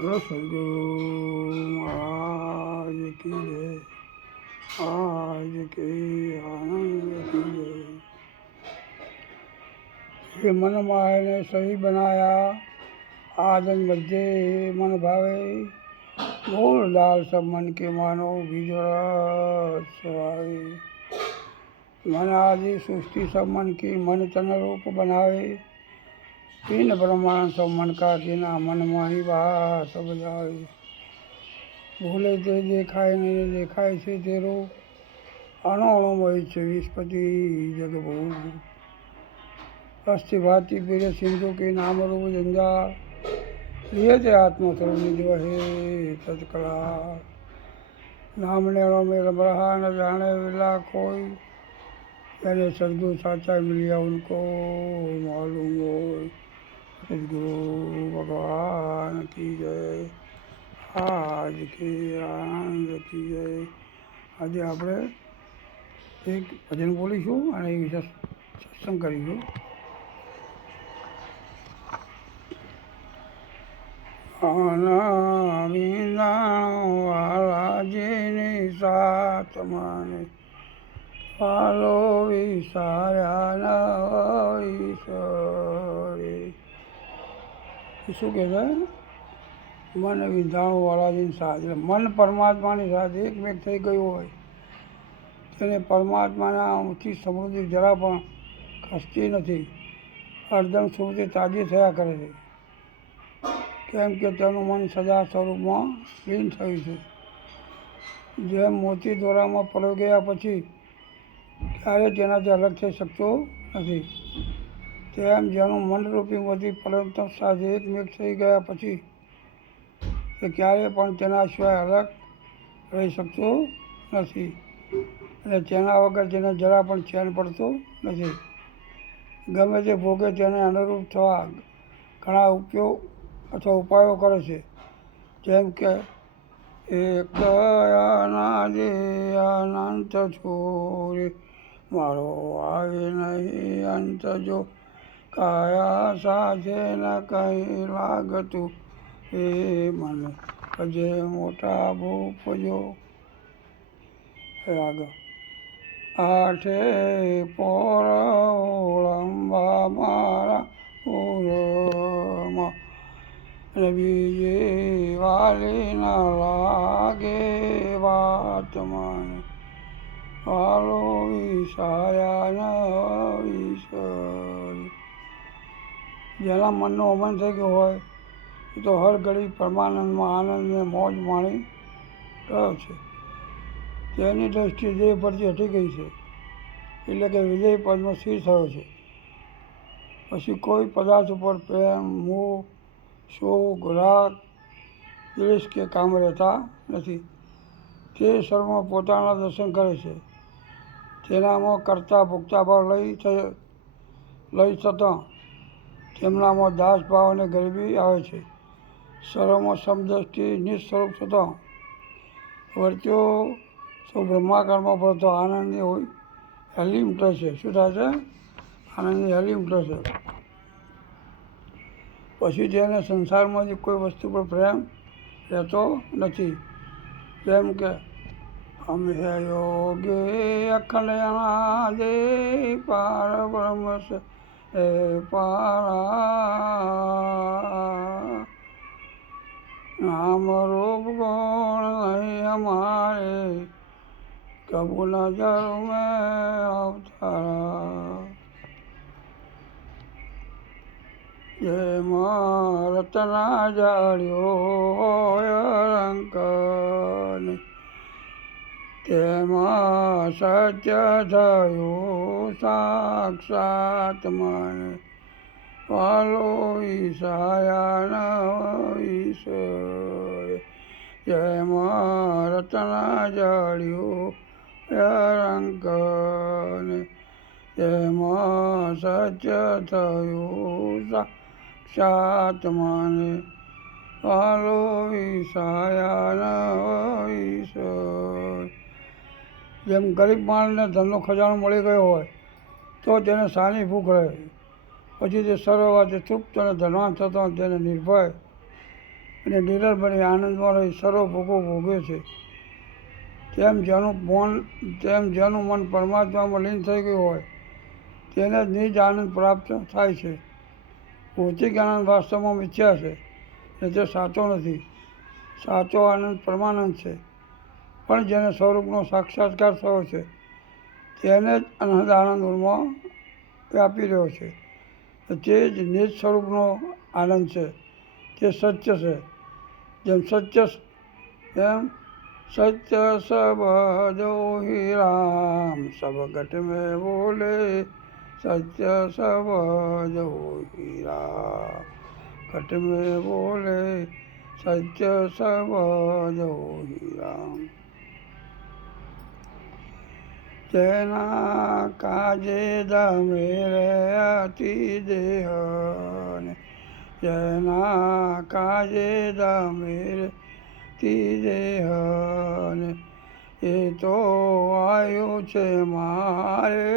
सदगुरु महाराज की जय, आज के आनंद की जय। ये मन माया ने सही बनाया, आदन मध्य मन भावे, मूल डाल सब मन के मानो बीजोड़ा सवाए। मन आदि सृष्टि सब मन की मन तन रूप बनावे, तीन ब्रह्मांड सब मन का तीना मन माही बहा सब जाए। भूले ते देखाय नहीं देखाय से तेरो, अणोमय से विस्पति जग भोग। अस्थि भांति पीरे सिंधु के नाम रूप जंजाल, लिए ते आत्मा सर्व निज वहे तत्कला। नाम लेनो मेरा बरहा न जाने विला कोई, मैंने सदगुरु साचा मिलिया उनको मालूम हो। सदगुरु भगवान की जय, आज के आनंद की जय। આજે આપણે એક ભજન બોલીશું અને એ વિશે સત્સંગ કરીશું. આના વિંદાણો વાલા જેની સાત માને, વાલો વિસાર્યા ન ઈશ્વરે. શું કહેવાય? મન વિંધાણું વાળાજીની સાથે, મન પરમાત્માની સાથે એકમેક થઈ ગયું હોય, તેને પરમાત્માના ઊંચી સમૃદ્ધિ જરા પણ ખસતી નથી. હરદમ સ્મૃતિ તાજી થયા કરે છે, કેમ કે તેનું મન સદા સ્વરૂપમાં લીન થયું છે. જેમ મોતી દોરામાં પડી ગયા પછી ક્યારેય તેનાથી અલગ થઈ શકતો નથી, તેમ જેનું મનરૂપી મોતી પરમાત્મા સાથે એકમેક થઈ ગયા પછી તે ક્યારેય પણ તેના સિવાય અલગ રહી શકતો નથી, અને તેના વગર તેને જરા પણ ચેન પડતો નથી. ગમે તે ભોગે તેને અનુરૂપ થવા ઘણા ઉપયોગ અથવા ઉપાયો કરે છે, જેમ કે એક અનાદિ અનંત છોરે, મારો આવે નહીં અંત જો, કાયા સાથે ન કંઈ લાગતું, એ મન અજે મોટા ભૂપજો. આગળ આઠે પોર ઓળંબા મારા પૂરમાં, અને બીજે વાલી ન લાગે વાત મને, વાલો વિસાર્યા ન ઈશ્વર. જેના મનનું અમન થઈ ગયું હોય એ તો હર ઘડી પરમાનંદમાં આનંદને મોજ માણી રહ્યો છે. તેની દ્રષ્ટિ દેહ પરથી હટી ગઈ છે, એટલે કે વિજય પદમાં સ્થિર થયો છે. પછી કોઈ પદાર્થ ઉપર પ્રેમ, મોહ, શોક, રાગ, દ્વેષ કે કામ રહેતા નથી. તે સર્વમાં પોતાના દર્શન કરે છે. તેનામાં કરતા ભોગતા ભાવ લઈ થતાં તેમનામાં દાસ ભાવ અને ગરીબી આવે છે. સર્વમાં સમદ્રષ્ટિ નિસ્વરૂપ થતાં વર્ત્યો સૌ બ્રહ્માકારમાં પડતો આનંદની હોય હેલી ઉમટે છે. શું થાય છે? આનંદની હેલી ઉમટે છે. પછી તેને સંસારમાંથી કોઈ વસ્તુ પર પ્રેમ રહેતો નથી. જેમ કે અમે યોગે અખંડ અનાદિ પાર બ્રહ્મ છે એ પારા, નામ રૂપ ગુણ નહીં અમારે, કબુ નજર મેં અવતારા. જેમાં રતના જાળ્યો હોય રંકને, તેમાં સત્ય થયું સાક્ષાત મને, વાલો ઈશાયા ન ઈશ્વર. જેમાં રતના જાળ્યું રંકને, તેમાં સત્ય થયું સાક્ષાત મને, વાલો ઈશાયા ન ઈશ્વર. જેમ ગરીબ માણસને ધનનો ખજાનો મળી ગયો હોય તો તેને શાની ભૂખ રહે. પછી તે સર્વ વાતે તૃપ્ત અને ધનવાન થતો તેને નિર્ભય અને ડીલર બની આનંદમાં રહી સર્વ ભોગો ભોગવે છે. જેનું મન પરમાત્મામાં લીન થઈ ગયું હોય તેને જ નિજ આનંદ પ્રાપ્ત થાય છે. ભૌતિક આનંદ વાસ્તવમાં મિથ્યા છે અને તે સાચો નથી. સાચો આનંદ પરમાનંદ છે. પણ જેને સ્વરૂપનો સાક્ષાત્કાર થયો છે તેને જ અનહદ આનંદ ઉર્માં વ્યાપી રહ્યો છે. તે જ નિજ સ્વરૂપનો આનંદ છે. તે સત્ય છે. જેમ સત્ય સબ જો હી રામ સબ ઘટ મેં બોલે સત્ય સબ જો હી રામ ઘટ મેં બોલે સત્ય સબ જો હી રામ. જેના કાજે દમે અતિ દેહને જેના કાજે દમે દેહને એ તો આવ્યું છે મારે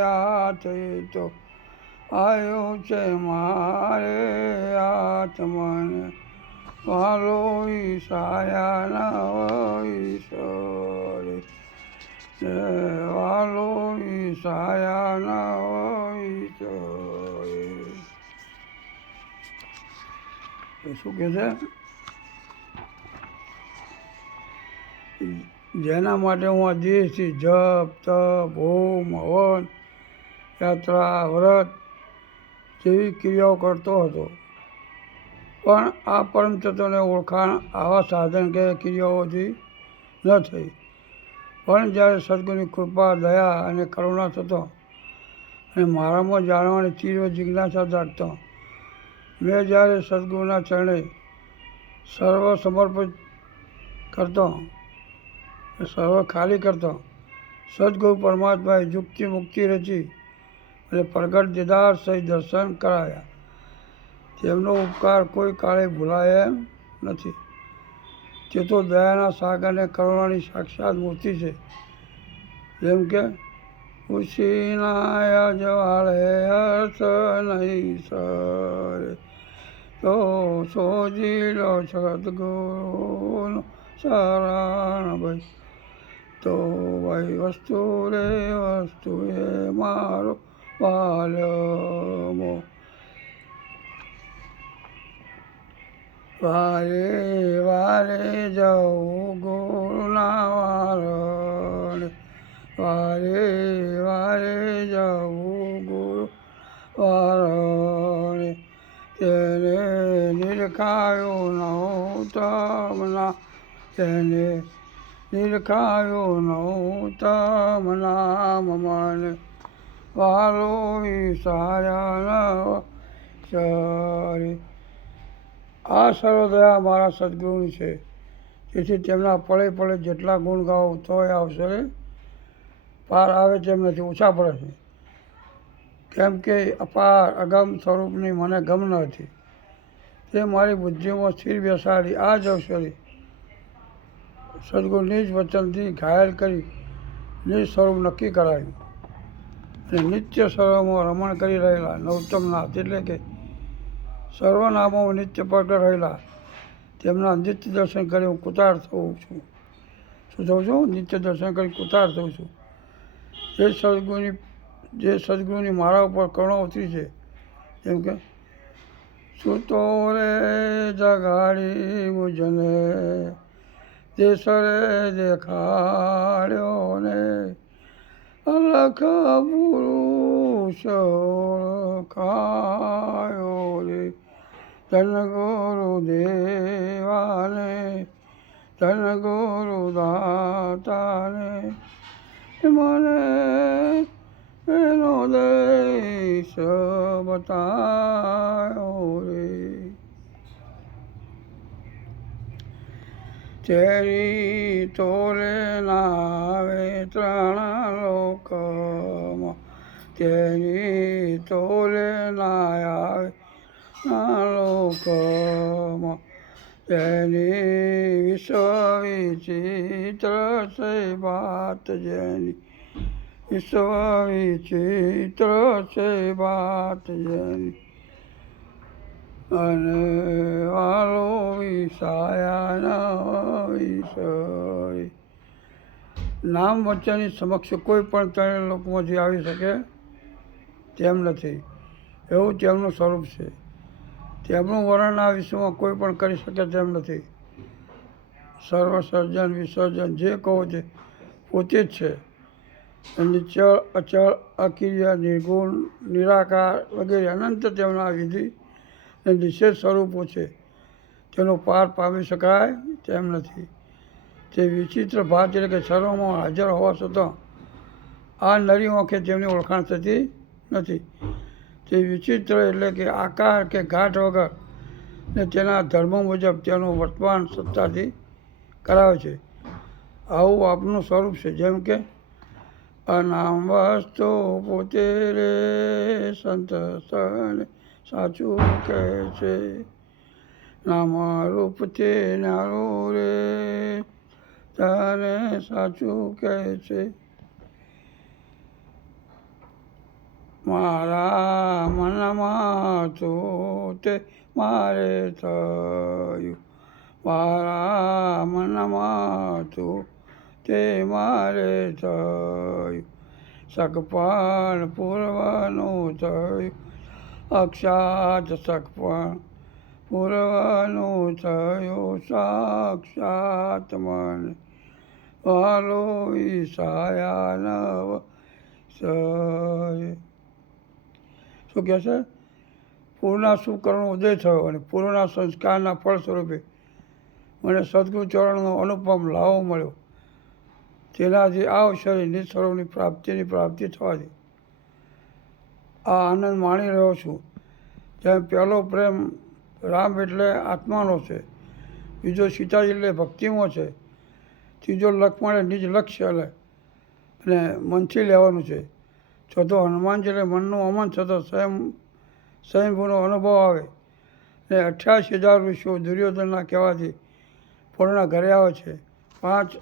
હાથ એ તો આવ્યું છે મારે હાથ મને વાલો ઈશાયા ઈશ્વરે વાલો ઈશાયા ઈશ્વરે. શું કહે છે? જેના માટે હું આ દેહથી જપ તપ હોમ હવન યાત્રા વ્રત જેવી ક્રિયાઓ કરતો હતો, પણ આ પરમ તત્વને ઓળખાણ આવા સાધન કે ક્રિયાઓથી ન થઈ. પણ જ્યારે સદગુરુની કૃપા દયા અને કરુણા થતો અને મારામાં જાણવાની તીવ્ર જિજ્ઞાસા જાગતો, મેં જ્યારે સદગુરુના ચરણે સર્વ સમર્પિત કરતો સર્વ ખાલી કરતો, સદગુરુ પરમાત્માએ યુક્તિ મુક્તિ રચી અને પ્રગટ દીદાર સહિત દર્શન કરાયા. તેમનો ઉપકાર કોઈ કાળે ભૂલાય એમ નથી. તે તો દયાના સાગરને કરુણાની સાક્ષાત મૂર્તિ છે. જેમ કે ઉસીના જવાળે અર્થ નહીં સરે તો શોધી લો સદગુરુનો શરણ ભાઈ. તો ભાઈ વસ્તુ રે વસ્તુ એ મારો પાલમો. વારે વારે જવું ગુરુના વારણે વારે વારે જવું ગુરુ વારણે તેને નિરખાયું નૌતમના તેને નિરખાયું નૌતમ નામ મને વાલો ઈશાયા ચરે. આ સર્વદયા મારા સદગુરુની છે. તેથી તેમના પળે પળે જેટલા ગુણ ગાઓ તોય આવશે પાર આવે તેમ નથી, ઓછા પડે છે. કેમ કે અપાર અગમ સ્વરૂપની મને ગમ ન હતી. તે મારી બુદ્ધિમાં સ્થિર બેસાડી આ જ અવસરે સદગુરુ નિજ વચનથી ઘાયલ કરી નિજ સ્વરૂપ નક્કી કરાયું અને નિત્ય સર્વમાં રમણ કરી રહેલા નૌતમ નાથ એટલે કે સર્વનામો નિત્ય પ્રગટ રહેલા તેમના નિત્ય દર્શન કરી હું કૃતાર્થ થઉં છું. શું થઉં છું? નિત્ય દર્શન કરી કૃતાર્થ થઉં છું. જે સદગુરુની મારા ઉપર કરુણા ઉતરી છે. જેમ કે સૂતો રે જગાડી મુજને દેશરે દેખાડ્યો ને અલખ પુરુષ ઓળખાયો રે. ધન ગુરુ દેવાને ધન ગુરુ દાતાને મને એનો દેશ બતાયો રે. તેરી તોરે નાવે ત્રણ લોકમાં તેની તોરે ના આવે લોકમાં તેની વિશ્વ વિચિત્ર છે વાત જેની વિશ્વ વિચિત્ર છે વાત જેની અને વાલો વિસાયા વિસય. નામ વચ્ચેની સમક્ષ કોઈ પણ ત્રણેય લોકમાંથી આવી શકે તેમ નથી, એવું તેમનું સ્વરૂપ છે. તેમનું વર્ણન આ વિશ્વમાં કોઈ પણ કરી શકે તેમ નથી. સર્વસર્જન વિસર્જન જે કહો તે પોતે જ છે. નિશ્ચળ, અચળ, અક્રિય, નિર્ગુણ, નિરાકાર વગેરે અનંત તેમના વિધિ અને નિષેધ સ્વરૂપો છે. તેનો પાર પામી શકાય તેમ નથી. તે વિચિત્ર ભાત એટલે કે સર્વમાં હાજર હોવા છતાં આ નરી આંખે તેમની ઓળખાણ થતી નથી. તે વિચિત્ર એટલે કે આકાર કે ઘાટ વગર ને તેના ધર્મ મુજબ તેનું વર્તમાન સત્તાથી કરાવે છે. આવું આપનું સ્વરૂપ છે. જેમ કે અનામ વસ્તુ પોતે રે સંત સને સાચું કહે છે. નામ રૂપ તે નારું રે તને સાચું કહે છે. મારા મનમાં તું તે મારે થયું. મારા મનમાં તું તે મારે થયું. સગપણ પૂર્વનું થયું. અક્ષાત સગપણ પૂર્વનું થયું. સાક્ષાત મને વાલો વિસાયા નવ સય. શું કહે છે? પૂર્ણના શુભકર્મનો ઉદય થયો અને પૂર્વના સંસ્કારના ફળ સ્વરૂપે મને સદગુરુ ચરણનો અનુપમ લાવો મળ્યો. તેનાથી આ અવસરે નિજ સ્વરૂપની પ્રાપ્તિ થવાથી આ આનંદ માણી રહ્યો છું. જેમ પહેલો પ્રેમ રામ એટલે આત્માનો છે, બીજો સીતાજી એટલે ભક્તિમાં છે, ત્રીજો લક્ષ્મણ એટલે નિજ લક્ષ્ય એટલે અને મનથી લેવાનું છે, ચોથો હનુમાનજી એટલે મનનું અમન છતાં સ્વયંભૂનો અનુભવ આવે ને 88,000 ઋષિઓ દુર્યોધનના કહેવાથી પૂર્ણના ઘરે આવે છે. 5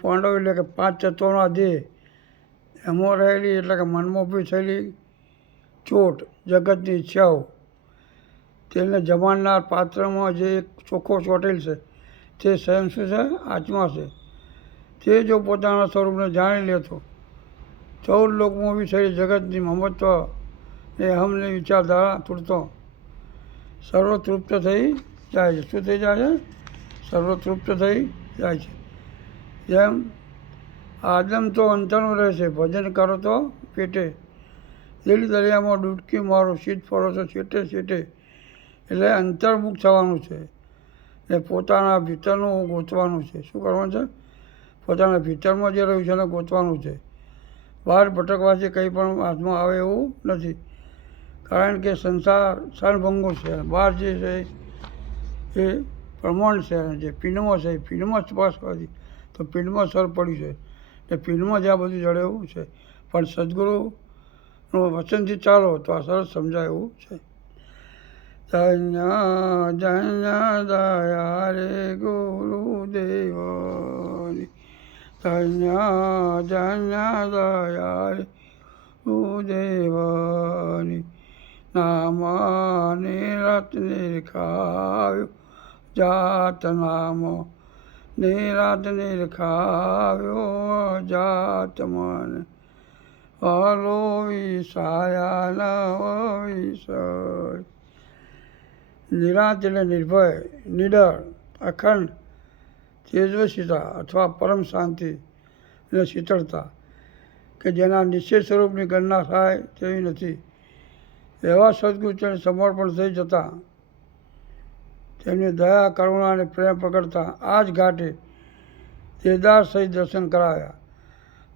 પાંડવ એટલે કે 5 તત્વોના દેહ, એમાં રહેલી એટલે કે મનમાં ઊભી થયેલી ચોટ, જગતની ઈચ્છાઓ, તેને જમાડનાર પાત્રમાં જે એક ચોખ્ખો ચોટેલ છે તે સ્વયં શું છે? આત્મા છે. તે જો પોતાના સ્વરૂપને જાણી લેતો 14 લોકમાં ઊભી થયેલી જગતની મમત્વ ને અહમની વિચારધારા તૂટતો સર્વતૃપ્ત થઈ જાય છે. શું થઈ જાય છે? સર્વતૃપ્ત થઈ જાય છે. જેમ આદમ તો અંતરનું રહે છે, ભજન કરો તો પેટે. દિલ દરિયામાં ડૂબકી મારો, શીત ફરો છો છેટે છેટે. એટલે અંતર્મુખ થવાનું છે ને પોતાના ભીતરનું ગોતવાનું છે. શું કરવાનું છે? પોતાના ભીતરમાં જે રહ્યું છે એને ગોતવાનું છે. બહાર ભટકવાથી કંઈ પણ હાથમાં આવે એવું નથી. કારણ કે સંસાર ક્ષણભંગુર છે. બહાર જે છે એ પ્રમાણ છે. અને જે પિંડમાં છે એ પિંડમાં તપાસ કરવાથી તો પિંડમાં સર પડ્યું છે એટલે પિંડમાં જ આ બધું જડે એવું છે. પણ સદગુરુનું વચનથી ચાલો તો આ સરસ સમજાય એવું છે. ધન્ય ધન્ય દયા રે ગુરુદેવની. ધન્ય ધન્ય દયા રે ગુરુદેવની. નામ નિરત નિરખાવ્યું જાત નામ નિરાત નિરખાવ્યો જાત મને વાલો વિસાયા નવ વિસય. નિરાત એટલે નિર્ભય, નિડર, અખંડ, તેજસ્વીતા અથવા પરમ શાંતિ અને શીતળતા કે જેના નિશ્ચય સ્વરૂપની ગણના થાય તેવી નથી. એવા સદગુરુચરણે સમર્પણ થઈ જતા તેમની દયા, કરુણા અને પ્રેમ પ્રગટતા આ જ ઘાટે દેદાર સહિત દર્શન કરાવ્યા.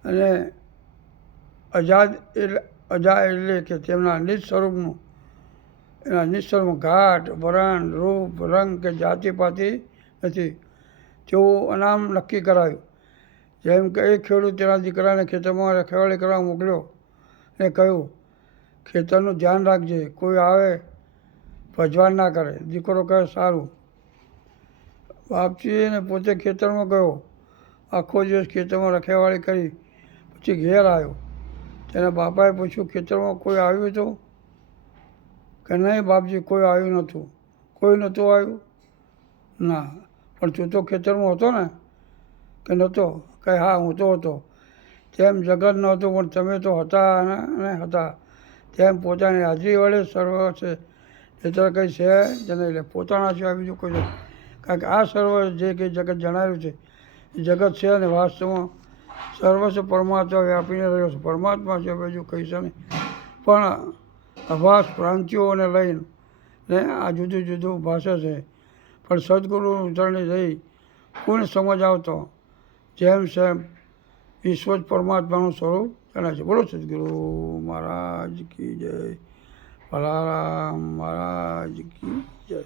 અને અજા એટલે કે તેમના નિજ સ્વરૂપનું એના નિજ સ્વરૂપમાં ઘાટ, વરણ, રૂપ, રંગ કે જાતિપાતિ નથી તેવું અનામ નક્કી કરાયું. જેમ કે એક ખેડૂત તેના દીકરાને ખેતરમાં રખેવાળી કરવા મોકલ્યો અને કહ્યું ખેતરનું ધ્યાન રાખજે, કોઈ આવે ભજવાન ના કરે. દીકરો કહે સારું. બાપજીને પોતે ખેતરમાં ગયો, આખો દિવસ ખેતરમાં રખેવાળી કરી, પછી ઘેર આવ્યો. તેના બાપાએ પૂછ્યું, ખેતરમાં કોઈ આવ્યું હતું? કે નહીં બાપજી, કોઈ આવ્યું નહોતું. કોઈ નહોતું આવ્યું? ના. પણ તું તો ખેતરમાં હતો ને? કે નહોતો? કે હા, હું તો હતો. તેમ જગત નહોતું, પણ તમે તો હતા અને હતા. તેમ પોતાની હાજરી વડે સર્વ છે. નહીંતર કંઈ છે જેને એટલે પોતાના સિવાય બીજું કોઈ નથી. કારણ કે આ સર્વ જે કંઈ જગત જણાવ્યું છે એ જગત છે અને વાસ્તવમાં સર્વસ્વ પરમાત્મા વ્યાપીને રહ્યો છે. પરમાત્મા છે, બીજું કંઈ છે નહીં. પણ આભાસ ભ્રાંતિઓને લઈને આ જુદું જુદું ભાષા છે. પણ સદગુરુ ચરણે જઈ પૂર્ણ સમજ આવતો જેમ સેમ ઈશ્વર પરમાત્માનું સ્વરૂપ જણાય છે. બોલો સદગુરુ મહારાજ કી જય, ભલારામ મહારાજ કી જય.